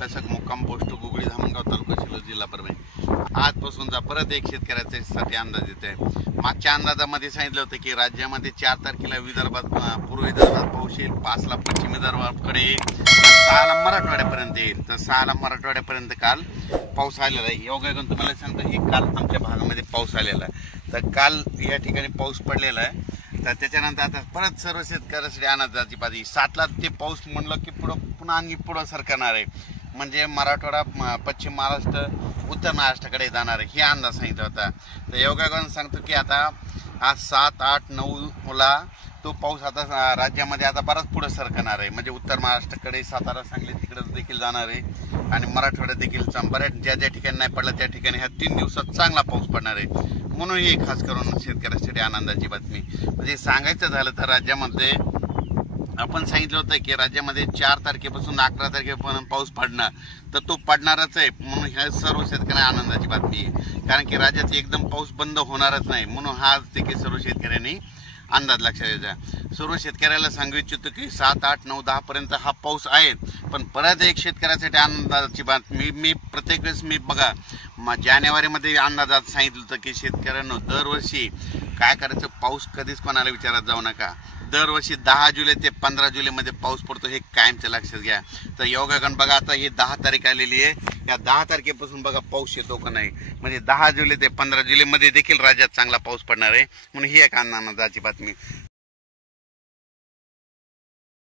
पेसक मुक्काम पोस्ट गुगळी धामणगाव तालुका शिलो जिल्हा परभणी. आजपासूनचा परत एक शेतकऱ्यासाठी अंदाज येत आहे. मागच्या अंदाजामध्ये सांगितलं होतं की राज्यामध्ये 4 तारखेला विदर्भात पूर्व विदर्भात पाऊस येईल, 5ला पश्चिम विदर्भाकडे येईल, 6ला मराठवाड्यापर्यंत येईल. तर 6ला मराठवाड्यापर्यंत काल पाऊस आलेला आहे. योगायोगाने तुम्हाला सांगतो हे काल आमच्या भागामध्ये पाऊस आलेला आहे. तर काल या ठिकाणी पाऊस पडलेला आहे. तर त्याच्यानंतर आता परत सर्व शेतकऱ्यासाठी अंदाजाची बाजी 7ला ते पाऊस म्हणलं की पुन्हा आणि पुढं सरकणार आहे. म्हणजे मराठवाडा, पश्चिम महाराष्ट्र, उत्तर महाराष्ट्राकडे जाणार आहे हे अंदाज सांगितला होता. तर योगायोगाने सांगतो की आता आज 7, 8, 9ला तो पाऊस आता राज्यामध्ये आता बराच पुढे सरकणार आहे. म्हणजे उत्तर महाराष्ट्राकडे, सातारा, सांगली तिकडे देखील जाणार आहे आणि मराठवाड्यात देखील बऱ्याच ज्या ठिकाणी नाही पडला त्या ठिकाणी ह्या 3 दिवसात चांगला पाऊस पडणार आहे. म्हणून ही खास करून शेतकऱ्यासाठी आनंदाची बातमी. म्हणजे सांगायचं झालं तर राज्यामध्ये आपण सांगितलं होतं की राज्यामध्ये 4 तारखेपासून 11 तारखेपर्यंत पाऊस पडणार, तर तो पडणारच आहे. म्हणून ह्या सर्व शेतकऱ्यांना आनंदाची बातमी आहे. कारण की राज्यात एकदम पाऊस बंद होणारच नाही. म्हणून हा देखील सर्व शेतकऱ्यांनी अंदाज लक्षात द्यायचा. सर्व शेतकऱ्याला सांगू इच्छितो की 7, 8, 9, 10 पर्यंत हा पाऊस आहे. पण परत एक शेतकऱ्यासाठी आनंदाची बातमी मी प्रत्येक वेळेस बघा जानेवारीमध्ये अंदाजात सांगितलं होतं की शेतकऱ्यांना दरवर्षी काय करायचं, पाऊस कधीच कोणाला विचारात जाऊ नका. दरवर्षी 10 जुलै ते 15 जुलैमध्ये पाऊस पडतो हे कायमचं लक्षात घ्या. तर योगायोगाने बघा आता ही 10 तारीख आलेली आहे. या 10 तारखेपासून बघा पाऊस येतो का नाही. म्हणजे 10 जुलै ते 15 जुलैमध्ये देखील राज्यात चांगला पाऊस पडणार आहे. म्हणून ही एक आनंदाची बातमी.